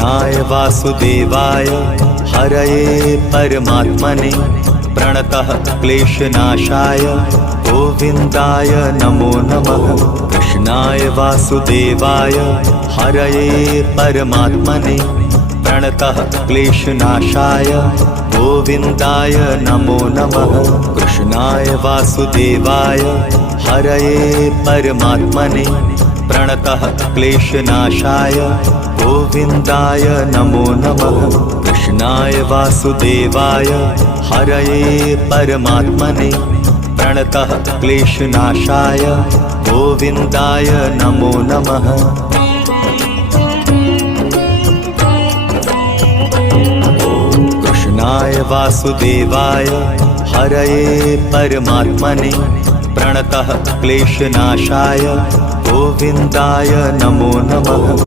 कृष्णाय वासुदेवाय हरये परमात्मने प्रणतः क्लेशनाशाय गोविन्दाय नमो नमः। कृष्णाय वासुदेवाय हरये परमात्मने प्रणतः क्लेशनाशाय गोविन्दाय नमो नमः। कृष्णाय वासुदेवाय हरये परमात्मने प्रणतः क्लेशनाशाय गोविन्दाय नमो नमः। कृष्णाय वासुदेवाय हरये परमात्मने प्रणतः क्लेशनाशाय गोविन्दाय नमो नमः। कृष्णाय वासुदेवाय हरये परमात्मने प्रणतः क्लेशनाशाय गोविन्दाय नमो नमः।